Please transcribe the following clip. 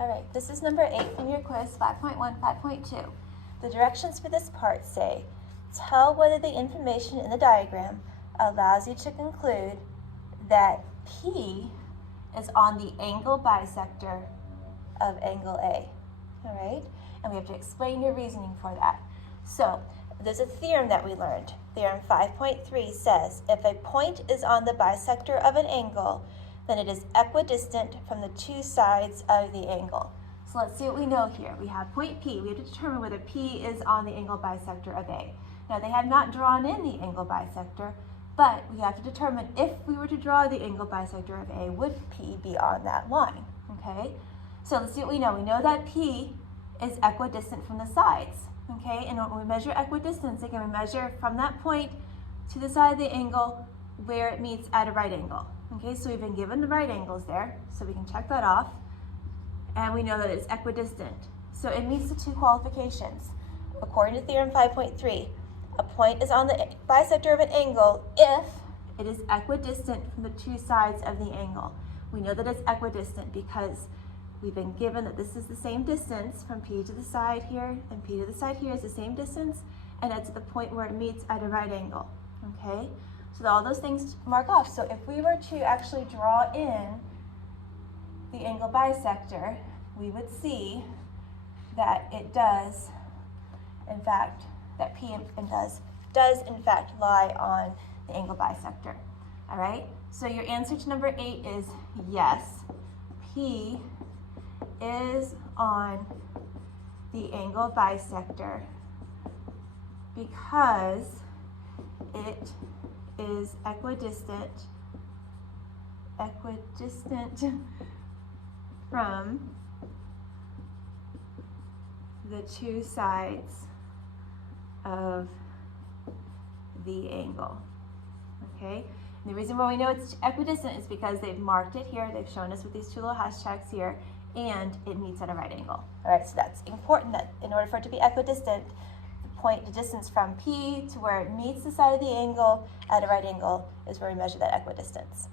All right, this is number 8 from your quiz, 5.1, 5.2. The directions for this part say, tell whether the information in the diagram allows you to conclude that P is on the angle bisector of angle A. All right, and we have to explain your reasoning for that. So there's a theorem that we learned. Theorem 5.3 says, if a point is on the bisector of an angle, then it is equidistant from the two sides of the angle. So let's see what we know here. We have point P. We have to determine whether P is on the angle bisector of A. Now they have not drawn in the angle bisector, but we have to determine if we were to draw the angle bisector of A, would P be on that line, okay? So let's see what we know. We know that P is equidistant from the sides, okay? And when we measure equidistance, again, we measure from that point to the side of the angle where it meets at a right angle. Okay, so we've been given the right angles there, so we can check that off. And we know that it's equidistant. So it meets the two qualifications. According to theorem 5.3, a point is on the bisector of an angle if it is equidistant from the two sides of the angle. We know that it's equidistant because we've been given that this is the same distance from P to the side here, and P to the side here is the same distance, and it's at the point where it meets at a right angle, okay? So all those things mark off. So if we were to actually draw in the angle bisector, we would see that it does, in fact, that P does in fact lie on the angle bisector. All right, so your answer to number 8 is yes, P is on the angle bisector because it is equidistant from the two sides of the angle, okay? And the reason why we know it's equidistant is because they've marked it here, they've shown us with these two little hashtags here, and it meets at a right angle. All right, so that's important that in order for it to be equidistant, the distance from P to where it meets the side of the angle at a right angle is where we measure that equidistance.